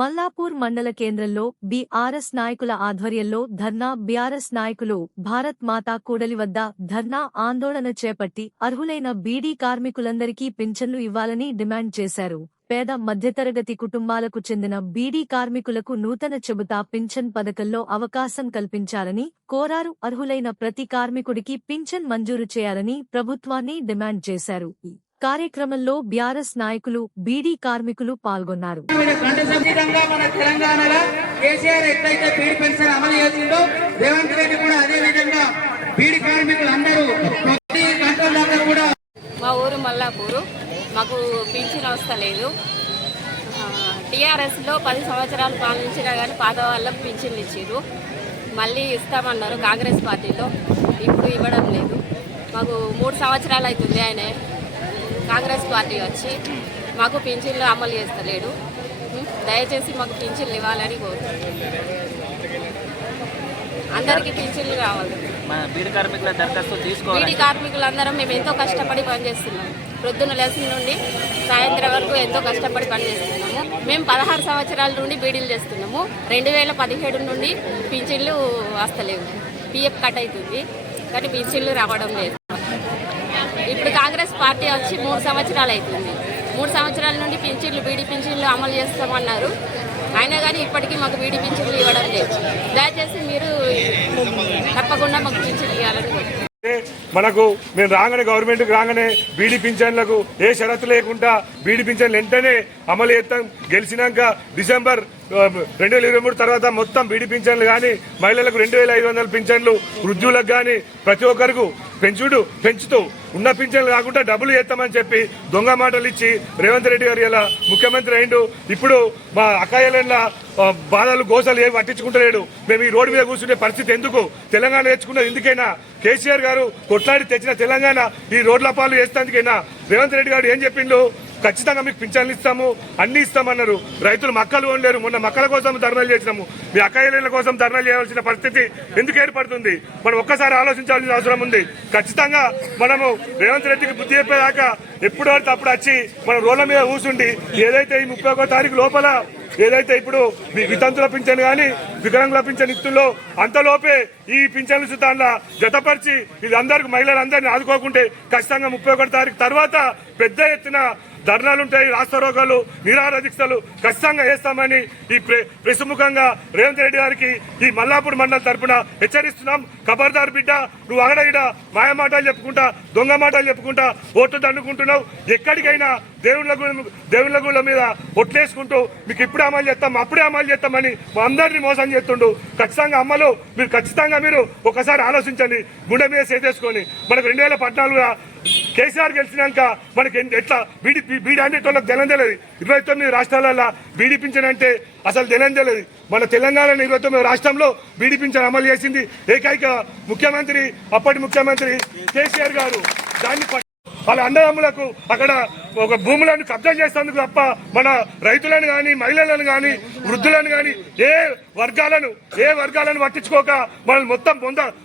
మల్లాపూర్ మండల కేంద్రంలో బీఆర్ఎస్ నాయకుల ఆధ్వర్యంలో ధర్నా బీఆర్ఎస్ నాయకులు భారత్ మాతా కూడలి వద్ద ధర్నా ఆందోళన చేపట్టి అర్హులైన బీడీ కార్మికులందరికీ పింఛన్లు ఇవ్వాలని డిమాండ్ చేశారు. పేద మధ్యతరగతి కుటుంబాలకు చెందిన బీడీ కార్మికులకు నూతన చెబుతా పింఛన్ పథకంలో అవకాశం కల్పించాలని కోరారు. అర్హులైన ప్రతి కార్మికుడికి పింఛన్ మంజూరు చేయాలని ప్రభుత్వాన్ని డిమాండ్ చేశారు. కార్యక్రమంలో బీఆర్ఎస్ నాయకులు బీడీ కార్మికులు పాల్గొన్నారు. మా ఊరు మల్లాపూరు, మాకు పింఛన్ వస్తలేదు. టీఆర్ఎస్లో 10 సంవత్సరాలు పాలించినా కానీ పాత వాళ్ళకు పింఛన్లు ఇచ్చారు. మళ్ళీ ఇస్తామన్నారు కాంగ్రెస్ పార్టీలో, ఇప్పుడు ఇవ్వడం లేదు. మాకు 3 సంవత్సరాలు అవుతుంది ఆయన కాంగ్రెస్ పార్టీ వచ్చి, మాకు పింఛన్లు అమలు చేస్తలేడు. దయచేసి మాకు పింఛన్లు ఇవ్వాలని కోరుతున్నాం. అందరికీ పింఛన్లు కావాలి. బీడీ కార్మికుల దరఖాస్తు తీసుకోవాలి. బీడీ కార్మికులందరం మేము ఎంతో కష్టపడి పనిచేస్తున్నాం. ప్రొద్దున లెసన్ నుండి సాయంత్రం వరకు ఎంతో కష్టపడి పనిచేస్తున్నాము. మేము 16 సంవత్సరాల నుండి బీడీలు చేస్తున్నాము. 2017 నుండి పింఛన్లు వస్తలేవు. పిఎఫ్ కట్ అవుతుంది కానీ పింఛన్లు రావడం లేదు. ఇప్పుడు కాంగ్రెస్ పార్టీ వచ్చి 3 సంవత్సరాలు అవుతుంది. 3 సంవత్సరాల నుండి పింఛన్లు బీడీ పింఛన్లు అమలు చేస్తామన్నారు. అయినా కానీ ఇప్పటికీ మాకు బీడీ పింఛన్లు ఇవ్వడం లేదు. దయచేసి మీరు తప్పకుండా మాకు పింఛన్లు ఇవ్వాలని మనకు మేము రాగానే గవర్నమెంట్కి రాగానే బీడీ పింఛన్లకు ఏ షరతు లేకుండా బీడీ పింఛన్లు వెంటనే అమలు చేస్తాం. గెలిచినాక డిసెంబర్ 2023 తర్వాత మొత్తం బీడీ పింఛన్లు కానీ మహిళలకు 2500 పింఛన్లు, వృద్ధులకు కానీ ప్రతి ఒక్కరికి పెంచుతూ ఉన్న పింఛన్లు కాకుండా డబ్బులు చేస్తామని చెప్పి దొంగ మాటలు ఇచ్చి రేవంత్ రెడ్డి గారు ఇలా ముఖ్యమంత్రి అయిండు. ఇప్పుడు మా అకాయల బాధలు గోసలు ఏమి పట్టించుకుంటలేడు. మేము ఈ రోడ్డు మీద కూర్చునే పరిస్థితి ఎందుకు? తెలంగాణ నేర్చుకున్నది ఎందుకైనా? కేసీఆర్ గారు కొట్లాడి తెచ్చిన తెలంగాణ ఈ రోడ్ల పాలు చేసేందుకైనా రేవంత్ రెడ్డి గారు ఏం చెప్పిండు? ఖచ్చితంగా మీకు పింఛన్లు ఇస్తాము, అన్ని ఇస్తామన్నారు. రైతులు మక్కలు కొనలేరు. మొన్న మక్కల కోసం ధర్నాలు చేసినాము. మీ అకాయల కోసం ధర్నాలు చేయాల్సిన పరిస్థితి ఎందుకు ఏర్పడుతుంది? మనం ఒక్కసారి ఆలోచించాల్సిన అవసరం ఉంది. ఖచ్చితంగా మనము రేవంత్ రెడ్డికి బుద్ధి చెప్పేదాకా ఎప్పుడు పడితే అప్పుడు వచ్చి మనం రోడ్ల మీద కూర్చుండి ఏదైతే ఈ 31వ తారీఖు లోపల ఏదైతే ఇప్పుడు వితంతుల పింఛన్ కానీ వికలాంగుల పింఛన్ ఇస్తుందో అంతలోపే ఈ పింఛన్లు సుతాన్లా జతపరిచి ఇది అందరికి మహిళలందరినీ ఆదుకోకుంటే ఖచ్చితంగా 31వ తారీఖు తర్వాత పెద్ద ఎత్తున ధర్నాలుంటాయి, రాస్తారోకాలు, నిరాహార దీక్షలు ఖచ్చితంగా చేస్తామని ఈ ప్రసుముఖంగా రేవంత్ రెడ్డి గారికి ఈ మల్లాపూర్ మండలం తరఫున హెచ్చరిస్తున్నాం. ఖబర్దార్ బిడ్డ, నువ్వు అగడగిడ మాయ మాటలు చెప్పుకుంటా, దొంగ మాటలు చెప్పుకుంటా ఓట్లు దండుకుంటున్నావు. ఎక్కడికైనా దేవుళ్ళ గుళ్ళ మీద ఒట్లేసుకుంటూ మీకు ఇప్పుడు అమలు చేస్తాం, అప్పుడే అమలు చేస్తామని మా అందరినీ మోసం చేస్తుండు. ఖచ్చితంగా అమ్మలు మీరు ఒకసారి ఆలోచించండి. గుండె మీద చేసేసుకొని మనకు 2014 కేసీఆర్ గెలిచినాక మనకి ఎట్లా బీడీ అనేటోళ్ళకి తెలియదు. 29 రాష్ట్రాలలో బీడీ పింఛన్ అంటే అసలు తెలియదు. మన తెలంగాణ 29 రాష్ట్రంలో బీడీ పింఛన్ అమలు చేసింది ఏకైక ముఖ్యమంత్రి అప్పటి ముఖ్యమంత్రి కేసీఆర్ గారు. దాన్ని వాళ్ళ అన్నదమ్ములకు అక్కడ ఒక భూములను కబ్జా చేసేందుకు తప్ప మన రైతులను కానీ మహిళలను కానీ వృద్ధులను కానీ ఏ వర్గాలను పట్టించుకోక మనల్ని మొత్తం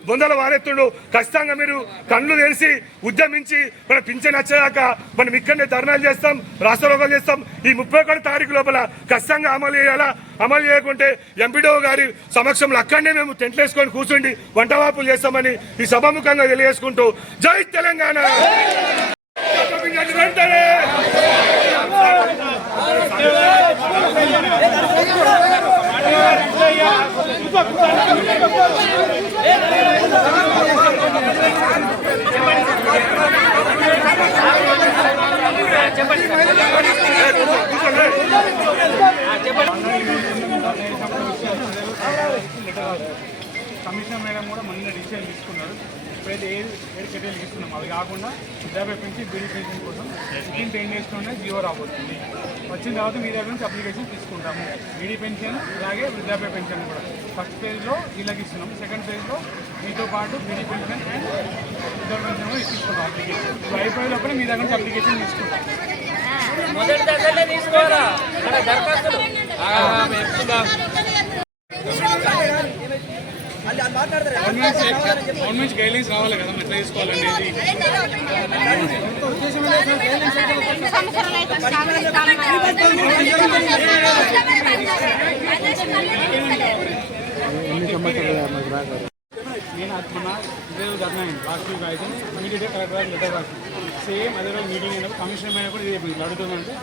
బొందల వారెత్తుడు. ఖచ్చితంగా మీరు కళ్ళు తెరిచి ఉద్యమించి మన పింఛన్ వచ్చేదాకా మనం ఇక్కడనే ధర్నాలు చేస్తాం, రాస్తారోకాలు చేస్తాం. ఈ 31వ తారీఖు లోపల ఖచ్చితంగా అమలు చేయాలా. అమలు చేయకుంటే ఎంపీడో గారి సమక్షంలో అక్కడనే మేము టెంట్లు వేసుకొని కూర్చుండి వంటవాపులు చేస్తామని ఈ సభాముఖంగా తెలియజేసుకుంటూ జై తెలంగాణ. కమిషనర్ మేడం కూడా మొన్న డిసిషన్ తీసుకున్నారు. ఇప్పుడైతే ఏడు చర్యలు తీసుకున్నాం. అవి కాకుండా వృద్ధాప్య పెన్షన్, బీడీ పెన్షన్ కోసం 10 డేస్లోనే జీవో రాబోతుంది. వచ్చిన తర్వాత మీ దగ్గర నుంచి అప్లికేషన్ తీసుకుంటాము. బీడీ పెన్షన్ అలాగే వృద్ధాప్య పెన్షన్ కూడా ఫస్ట్ ఫేజ్లో వీళ్ళకి ఇస్తున్నాము. సెకండ్ ఫేజ్లో మీతో పాటు బీడీ పెన్షన్ అండ్ వృద్ధాప్య పెన్షన్ కూడా తీసుకుంటాం. అప్లికేషన్ ఇవి అయిపోయే లోపల మీ దగ్గర నుంచి అప్లికేషన్ తీసుకుంటాం. మొదటి దశలో తీసుకోవాలా దరఖాస్తులు గవర్నమెంట్ గైడ్లైన్స్ రావాలి కదా ఎట్లా తీసుకోవాలనేది. సేమ్ అదే రోజు మీటింగ్ అయినప్పుడు కమిషన్ అయినా కూడా ఇది అడుగుతుందంటే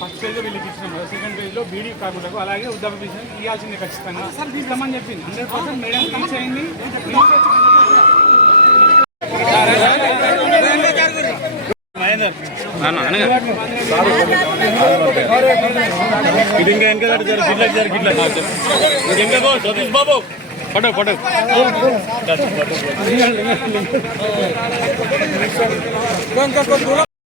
ఫస్ట్ పేజ్లో వీళ్ళకి ఇచ్చినాం, సెకండ్ పేజ్లో బీడీ కార్మికులకు అలాగే వృద్ధాప్య పెన్షన్ ఇవ్వాల్సిందే ఖచ్చితంగా సార్ తీసుకోమని చెప్పింది. 100% మేడం కలిసి అయింది. Satish Babu photo photo